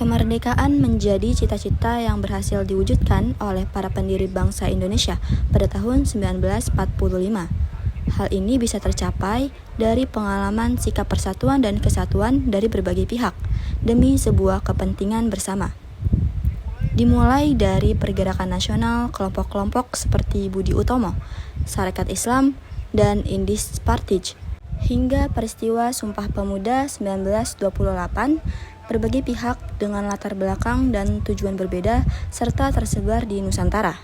Kemerdekaan menjadi cita-cita yang berhasil diwujudkan oleh para pendiri bangsa Indonesia pada tahun 1945. Hal ini bisa tercapai dari pengalaman sikap persatuan dan kesatuan dari berbagai pihak demi sebuah kepentingan bersama. Dimulai dari pergerakan nasional kelompok-kelompok seperti Budi Utomo, Sarekat Islam, dan Indis Partij, hingga peristiwa Sumpah Pemuda 1928, berbagai pihak dengan latar belakang dan tujuan berbeda serta tersebar di Nusantara.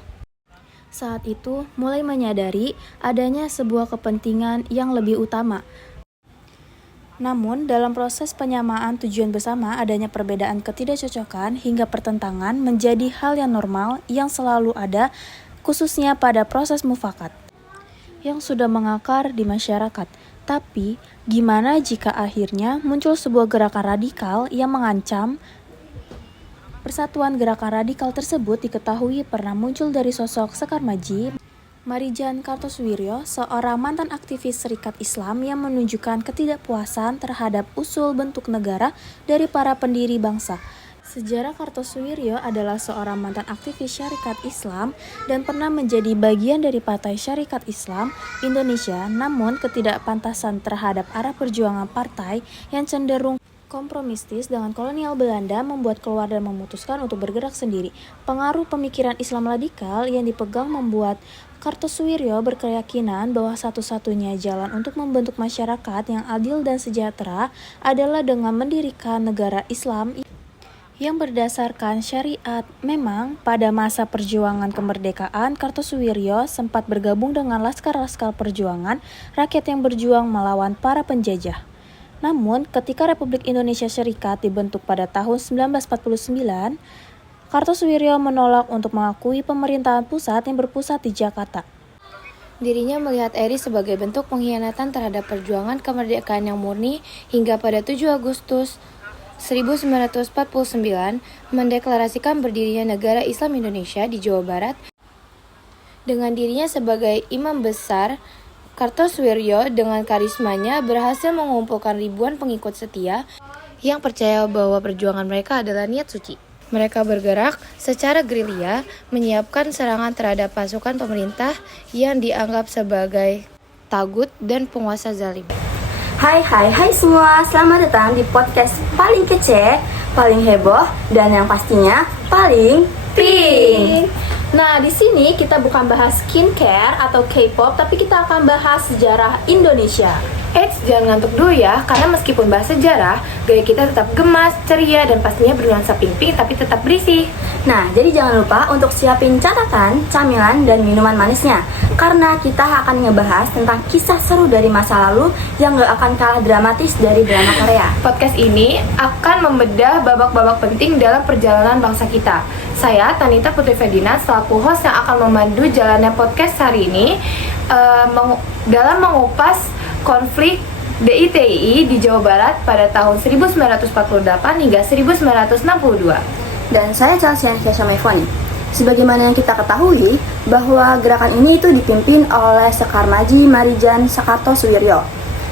Saat itu mulai menyadari adanya sebuah kepentingan yang lebih utama. Namun dalam proses penyamaan tujuan bersama adanya perbedaan ketidakcocokan hingga pertentangan menjadi hal yang normal yang selalu ada, khususnya pada proses mufakat yang sudah mengakar di masyarakat. Tapi, gimana jika akhirnya muncul sebuah gerakan radikal yang mengancam? Persatuan gerakan radikal tersebut diketahui pernah muncul dari sosok Sekar Madji, Marijan Kartosoewirjo, seorang mantan aktivis Serikat Islam yang menunjukkan ketidakpuasan terhadap usul bentuk negara dari para pendiri bangsa. Sejarah Kartosoewirjo adalah seorang mantan aktivis Syarikat Islam dan pernah menjadi bagian dari Partai Syarikat Islam Indonesia, namun ketidakpantasan terhadap arah perjuangan partai yang cenderung kompromistis dengan kolonial Belanda membuat keluar dan memutuskan untuk bergerak sendiri. Pengaruh pemikiran Islam radikal yang dipegang membuat Kartosoewirjo berkeyakinan bahwa satu-satunya jalan untuk membentuk masyarakat yang adil dan sejahtera adalah dengan mendirikan negara Islam yang berdasarkan syariat. Memang, pada masa perjuangan kemerdekaan, Kartosoewirjo sempat bergabung dengan laskar-laskar perjuangan rakyat yang berjuang melawan para penjajah. Namun, ketika Republik Indonesia Serikat dibentuk pada tahun 1949, Kartosoewirjo menolak untuk mengakui pemerintahan pusat yang berpusat di Jakarta. Dirinya melihat RI sebagai bentuk pengkhianatan terhadap perjuangan kemerdekaan yang murni hingga pada 7 Agustus 1949 mendeklarasikan berdirinya Negara Islam Indonesia di Jawa Barat. Dengan dirinya sebagai imam besar, Kartosoewirjo dengan karismanya berhasil mengumpulkan ribuan pengikut setia yang percaya bahwa perjuangan mereka adalah niat suci. Mereka bergerak secara gerilya menyiapkan serangan terhadap pasukan pemerintah yang dianggap sebagai tagut dan penguasa zalim. Hai semua, selamat datang di podcast paling kece, paling heboh, dan yang pastinya paling pink. Nah, di sini kita bukan bahas skincare atau K-pop, tapi kita akan bahas sejarah Indonesia. Eits, jangan ngantuk dulu ya, karena meskipun bahas sejarah, gaya kita tetap gemas, ceria, dan pastinya bernuansa pink-pink tapi tetap berisi. Nah, jadi jangan lupa untuk siapin catatan, camilan, dan minuman manisnya, karena kita akan ngebahas tentang kisah seru dari masa lalu yang gak akan kalah dramatis dari drama Korea. Podcast ini akan membedah babak-babak penting dalam perjalanan bangsa kita. Saya, Tanita Putri Ferdinand, selaku host yang akan memandu jalannya podcast hari ini dalam mengupas konflik DITI di Jawa Barat pada tahun 1948 hingga 1962. Dan saya Chelsea Anisha Maifoni. Sebagaimana yang kita ketahui, bahwa gerakan ini itu dipimpin oleh Sekar Madji Marijan Kartosoewirjo.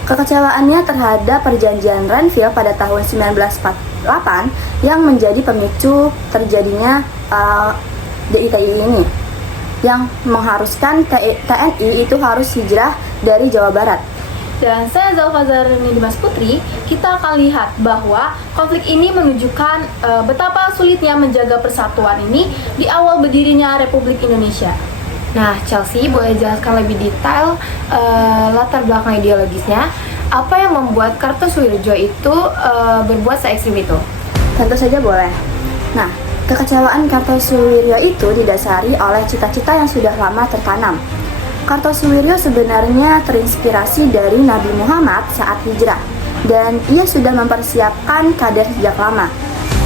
Kekecewaannya terhadap perjanjian Renville pada tahun 1948 yang menjadi pemicu terjadinya DITI ini, yang mengharuskan TNI itu harus hijrah dari Jawa Barat. Dan saya Zalfazar Nidimas Putri, kita akan lihat bahwa konflik ini menunjukkan betapa sulitnya menjaga persatuan ini di awal berdirinya Republik Indonesia. Nah, Chelsea boleh jelaskan lebih detail latar belakang ideologisnya, apa yang membuat Kartosoewirjo itu berbuat se-ekstrim itu? Tentu saja boleh. Nah, kekecewaan Kartosoewirjo itu didasari oleh cita-cita yang sudah lama tertanam. Kartosoewirjo sebenarnya terinspirasi dari Nabi Muhammad saat hijrah, dan ia sudah mempersiapkan kader sejak lama.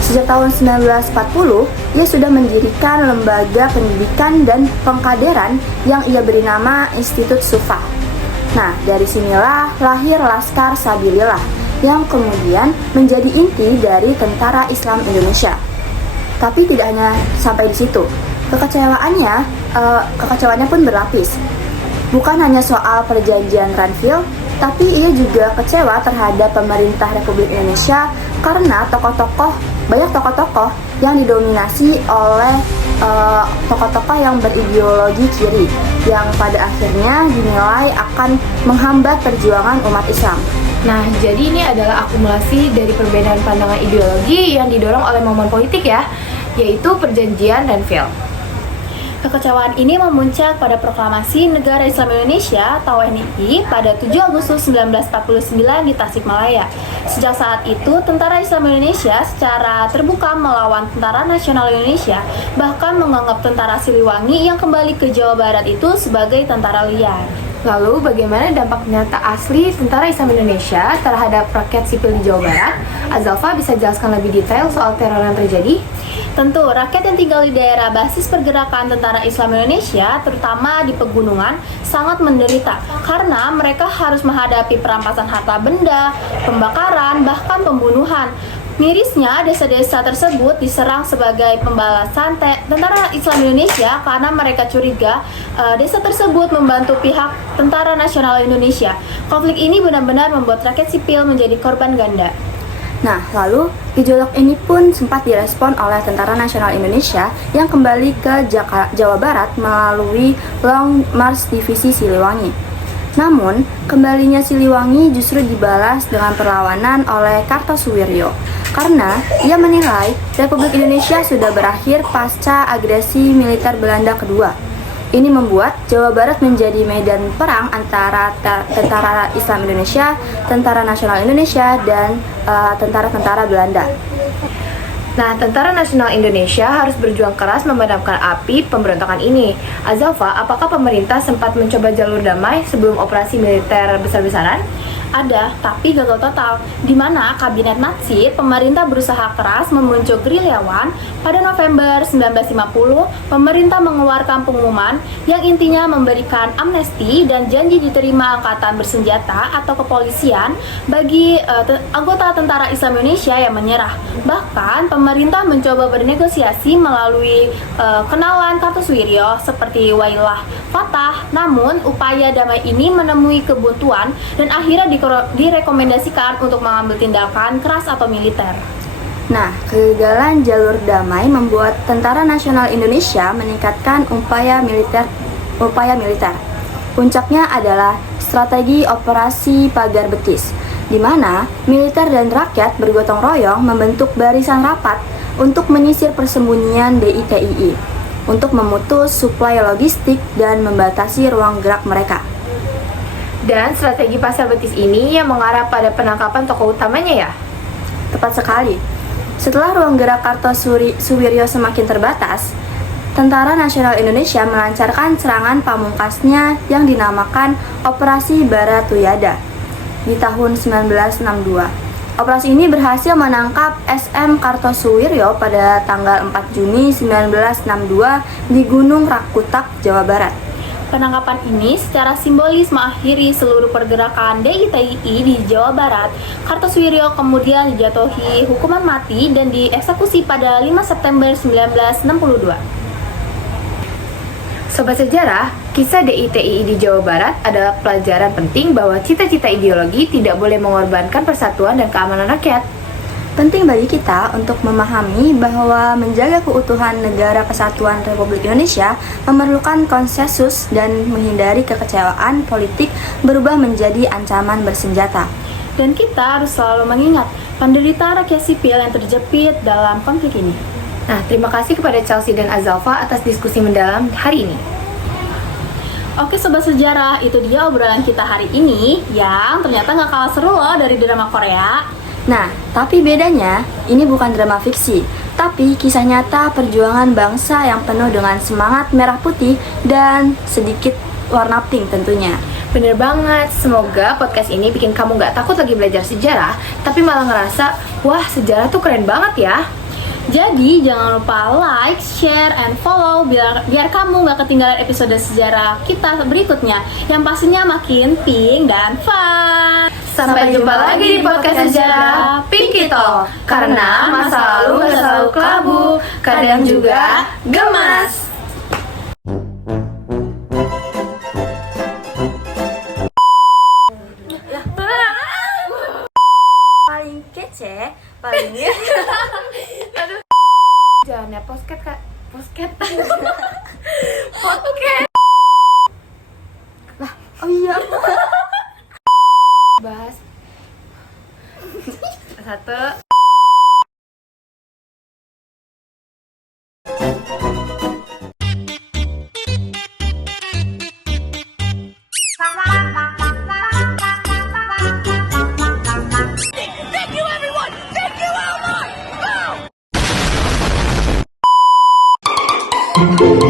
Sejak tahun 1940, ia sudah mendirikan lembaga pendidikan dan pengkaderan yang ia beri nama Institut Sufah. Nah, dari sinilah lahir Laskar Sabilillah yang kemudian menjadi inti dari Tentara Islam Indonesia. Tapi tidak hanya sampai di situ. Kekecewaannya pun berlapis. Bukan hanya soal perjanjian Ranville, tapi ia juga kecewa terhadap pemerintah Republik Indonesia karena banyak tokoh-tokoh yang didominasi oleh tokoh-tokoh yang berideologi kiri yang pada akhirnya dinilai akan menghambat perjuangan umat Islam. Nah, jadi ini adalah akumulasi dari perbedaan pandangan ideologi yang didorong oleh momen politik ya, yaitu perjanjian Ranville. Kekecewaan ini memuncak pada Proklamasi Negara Islam Indonesia atau NII pada 7 Agustus 1949 di Tasikmalaya. Sejak saat itu, Tentara Islam Indonesia secara terbuka melawan Tentara Nasional Indonesia, bahkan menganggap tentara Siliwangi yang kembali ke Jawa Barat itu sebagai tentara liar. Lalu, bagaimana dampak nyata asli Tentara Islam Indonesia terhadap rakyat sipil di Jawa Barat? Azalfa bisa jelaskan lebih detail soal teror yang terjadi? Tentu, rakyat yang tinggal di daerah basis pergerakan Tentara Islam Indonesia, terutama di pegunungan, sangat menderita karena mereka harus menghadapi perampasan harta benda, pembakaran, bahkan pembunuhan. Mirisnya, desa-desa tersebut diserang sebagai pembalasan Tentara Islam Indonesia karena mereka curiga desa tersebut membantu pihak Tentara Nasional Indonesia. Konflik ini benar-benar membuat rakyat sipil menjadi korban ganda. Nah, lalu gejolak ini pun sempat direspon oleh Tentara Nasional Indonesia yang kembali ke Jawa Barat melalui Long March Divisi Siliwangi. Namun, kembalinya Siliwangi justru dibalas dengan perlawanan oleh Kartosuwiryo karena ia menilai Republik Indonesia sudah berakhir pasca agresi militer Belanda kedua. Ini membuat Jawa Barat menjadi medan perang antara Tentara Islam Indonesia, Tentara Nasional Indonesia, dan tentara-tentara Belanda. Nah, Tentara Nasional Indonesia harus berjuang keras memadamkan api pemberontakan ini. Azalfa, apakah pemerintah sempat mencoba jalur damai sebelum operasi militer besar-besaran? Ada, tapi gagal total, di mana Kabinet Natsir, pemerintah berusaha keras memuncul gerilyawan. Pada November 1950, pemerintah mengeluarkan pengumuman yang intinya memberikan amnesti dan janji diterima angkatan bersenjata atau kepolisian bagi anggota Tentara Islam Indonesia yang menyerah. Bahkan, pemerintah mencoba bernegosiasi melalui kenalan Kartosuwiryo seperti Wailah Fatah. Namun, upaya damai ini menemui kebuntuan dan akhirnya direkomendasikan untuk mengambil tindakan keras atau militer. Nah, kegagalan jalur damai membuat Tentara Nasional Indonesia meningkatkan upaya militer. Puncaknya adalah strategi Operasi Pagar Betis, di mana militer dan rakyat bergotong royong membentuk barisan rapat untuk menyisir persembunyian DITII, untuk memutus suplai logistik dan membatasi ruang gerak mereka. Dan strategi pasar betis ini yang mengarah pada penangkapan tokoh utamanya ya? Tepat sekali. Setelah ruang gerak Kartosuwiryo semakin terbatas, Tentara Nasional Indonesia melancarkan serangan pamungkasnya yang dinamakan Operasi Baratuyada di tahun 1962. Operasi ini berhasil menangkap SM Kartosuwiryo pada tanggal 4 Juni 1962 di Gunung Rakutak, Jawa Barat. Penangkapan ini secara simbolis mengakhiri seluruh pergerakan DITII di Jawa Barat. Kartosuwiryo kemudian dijatuhi hukuman mati dan dieksekusi pada 5 September 1962. Sobat sejarah, kisah DITII di Jawa Barat adalah pelajaran penting bahwa cita-cita ideologi tidak boleh mengorbankan persatuan dan keamanan rakyat. Penting bagi kita untuk memahami bahwa menjaga keutuhan Negara Kesatuan Republik Indonesia memerlukan konsensus dan menghindari kekecewaan politik berubah menjadi ancaman bersenjata. Dan kita harus selalu mengingat penderitaan rakyat sipil yang terjepit dalam konflik ini. Nah, terima kasih kepada Chelsea dan Azalfa atas diskusi mendalam hari ini. Oke Sobat Sejarah, itu dia obrolan kita hari ini yang ternyata gak kalah seru loh dari drama Korea. Nah, tapi bedanya, ini bukan drama fiksi, tapi kisah nyata perjuangan bangsa yang penuh dengan semangat merah putih dan sedikit warna pink tentunya. Bener banget, semoga podcast ini bikin kamu gak takut lagi belajar sejarah, tapi malah ngerasa, wah sejarah tuh keren banget ya. Jadi jangan lupa like, share, and follow biar kamu nggak ketinggalan episode sejarah kita berikutnya yang pastinya makin pink dan fun. Sampai jumpa lagi di podcast sejarah Pinky Talk. Karena masa lalu gak selalu kelabu, kadang juga gemas. Paling kece, paling Jangan ya, posket kak. Posket. oh iya. Bahas. Satu. Thank you everyone. Thank you, Elmore. Go!